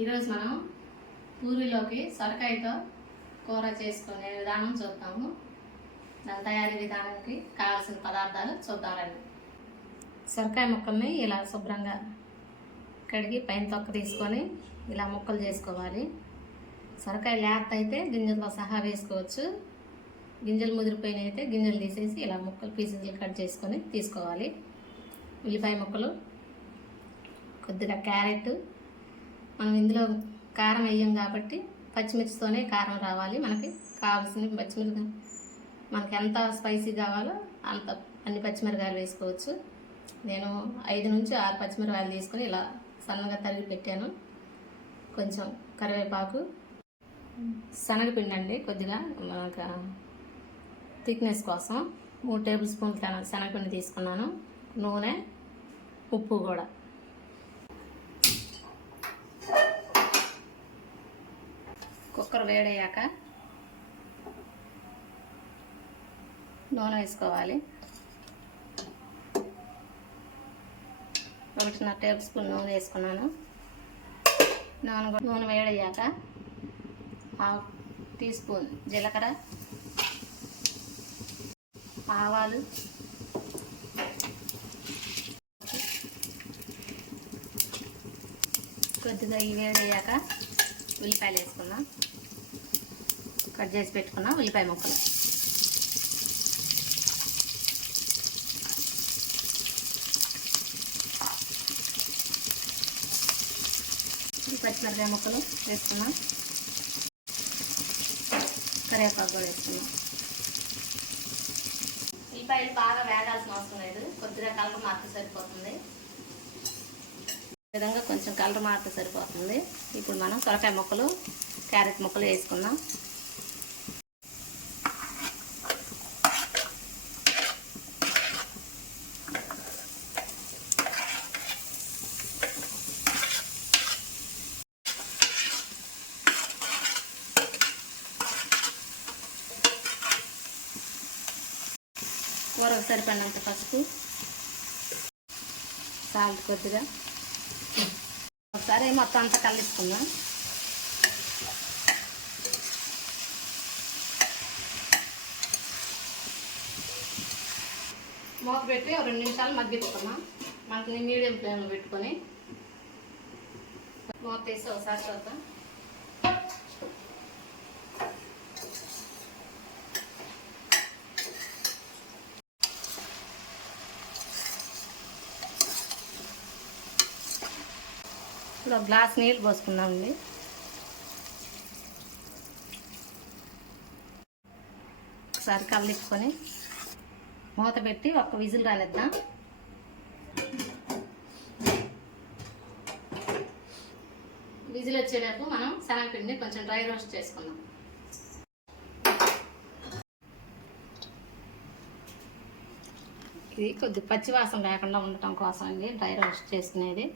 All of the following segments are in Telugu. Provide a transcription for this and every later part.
ఈరోజు మనం పూరిలోకి సొరకాయతో కూర చేసుకునే విధానం చూద్దాము. దాని తయారీ విధానానికి కావాల్సిన పదార్థాలు చూద్దామండి సొరకాయ ముక్కల్ని ఇలా శుభ్రంగా కడిగి పైన తొక్క తీసుకొని ఇలా ముక్కలు చేసుకోవాలి. సొరకాయ లేత అయితే గింజలతో సహా వేసుకోవచ్చు. గింజలు ముదిరిపోయిన అయితే గింజలు తీసేసి ఇలా ముక్కలు పీసెస్లు కట్ చేసుకొని తీసుకోవాలి. ఉల్లిపాయ ముక్కలు కొద్దిగా క్యారెట్. మనం ఇందులో కారం వేయం కాబట్టి పచ్చిమిర్చితోనే కారం రావాలి. మనకి కావాల్సిన పచ్చిమిరపకాయ మనకి ఎంత స్పైసీ కావాలో అంత అన్ని పచ్చిమిరకాయలు వేసుకోవచ్చు. నేను ఐదు నుంచి ఆరు పచ్చిమిరకాయలు తీసుకొని ఇలా సన్నగా తరిగి పెట్టాను. కొంచెం కరివేపాకు శనగపిండి అండి కొద్దిగా మనకు థిక్నెస్ కోసం. మూడు టేబుల్ స్పూన్ శనగపిండి తీసుకున్నాను. నూనె ఉప్పు కూడా. కుక్కర్ వేడయ్యాక నూనె వేసుకోవాలి. ఒకటిన్నర టేబుల్ స్పూన్ నూనె వేసుకున్నాను. నూనె నూనె వేడయ్యాక హాఫ్ టీ స్పూన్ జీలకర్ర ఆవాలు కొద్దిగా ఈ వేడయ్యాక ఉల్లిపాయలు వేసుకుందాం కట్ చేసి పెట్టుకున్నాం ఉల్లిపాయ ముక్కలు. పచ్చిమిరపకాయ ముక్కలు వేసుకున్నాం. కరివేపాకు కూడా వేసుకున్నాం. ఉల్లిపాయలు బాగా వేడాల్సిన అవసరం లేదు. కొద్దిగా కలర్ మాత్రం సరిపోతుంది. విధంగా కొంచెం కలర్ మారితే సరిపోతుంది. ఇప్పుడు మనం సొరకాయ ముక్కలు క్యారెట్ ముక్కలు వేసుకుందాం సరిపడినంత పసుపు. సాల్ట్ కొద్దిగా. ఒకసారి మొత్తం అంతా కలిపుకుందాం మూత పెట్టి రెండు నిమిషాలు మగ్గించుకున్నాం మనకి మీడియం ఫ్లేమ్లో పెట్టుకొని మూత తీసి ఒకసారి చూద్దాం. ఇప్పుడు ఒక గ్లాస్ నీళ్ళు పోసుకుందామండి. ఒకసారి కవలిప్పుకొని మూత పెట్టి ఒక విజిల్ రాలేద్దాం విజిల్ వచ్చేటప్పుడు మనం శనగపిండిని కొంచెం డ్రై రోస్ట్ చేసుకుందాం. ఇది కొద్ది పచ్చివాసన లేకుండా ఉండటం కోసం అండి డ్రై రోస్ట్ చేసుకునేది.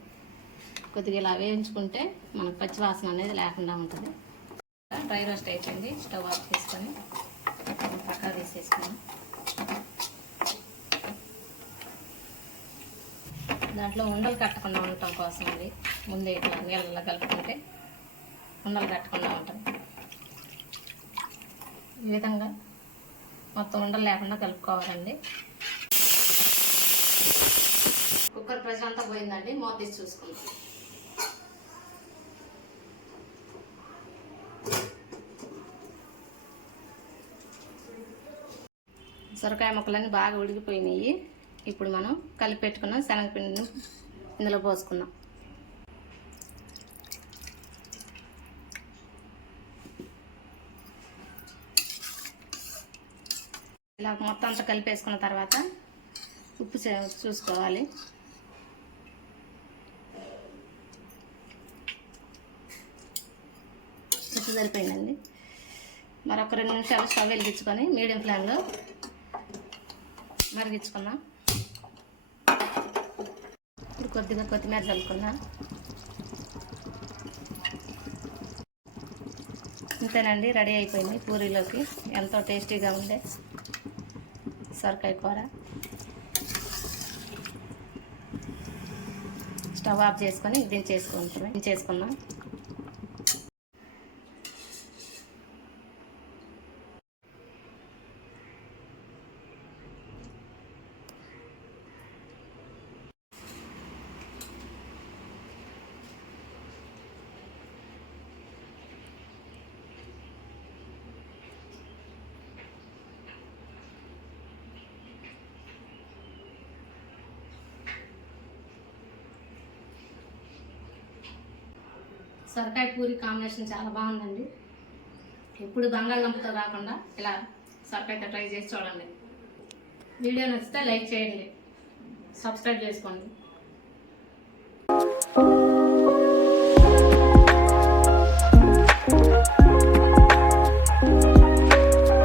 కొద్దిగా ఇలా వేయించుకుంటే మనకు పచ్చి వాసన అనేది లేకుండా ఉంటుంది. డ్రై రోస్ట్ అయిపోయింది. స్టవ్ ఆఫ్ చేసుకొని పక్కా తీసేసుకున్నాం దాంట్లో ఉండలు కట్టకుండా ఉండటం కోసం అది ముందే ఇట్లా నీళ్ళలో కలుపుకుంటే ఉండలు కట్టకుండా ఉంటుంది ఈ విధంగా మొత్తం ఉండలు లేకుండా కలుపుకోవాలండి. కుక్కర్ ప్రెషర్ అంతా పోయిందండి. మూత తీసి చూసుకుందాం. సొరకాయ ముక్కలన్నీ బాగా ఉడికిపోయినాయి. ఇప్పుడు మనం కలిపి పెట్టుకున్న శనగపిండిని ఇందులో పోసుకుందాం. ఇలా మొత్తం అంతా కలిపేసుకున్న తర్వాత ఉప్పు చే- చూసుకోవాలి. ఉప్పు సరిపోయిందండి. మరొక రెండు నిమిషాలు స్టవ్ వెలిగించుకొని మీడియం ఫ్లేమ్లో మరిగించుకున్నాం ఇప్పుడు కొద్దిగా కొత్తిమీర చల్లుకుందాం. అంతేనండి రెడీ అయిపోయింది పూరీలోకి. ఎంతో టేస్టీగా ఉండే సొరకాయ కూర. స్టవ్ ఆఫ్ చేసుకొని దించేసుకుంటాం చేసుకున్నాం సొరకాయ పూరి కాంబినేషన్ చాలా బాగుందండి. ఎప్పుడు బంగాళదుంపతో కాకుండా ఇలా సొరకాయతో ట్రై చేసి చూడండి. వీడియో నచ్చితే లైక్ చేయండి. సబ్స్క్రైబ్ చేసుకోండి.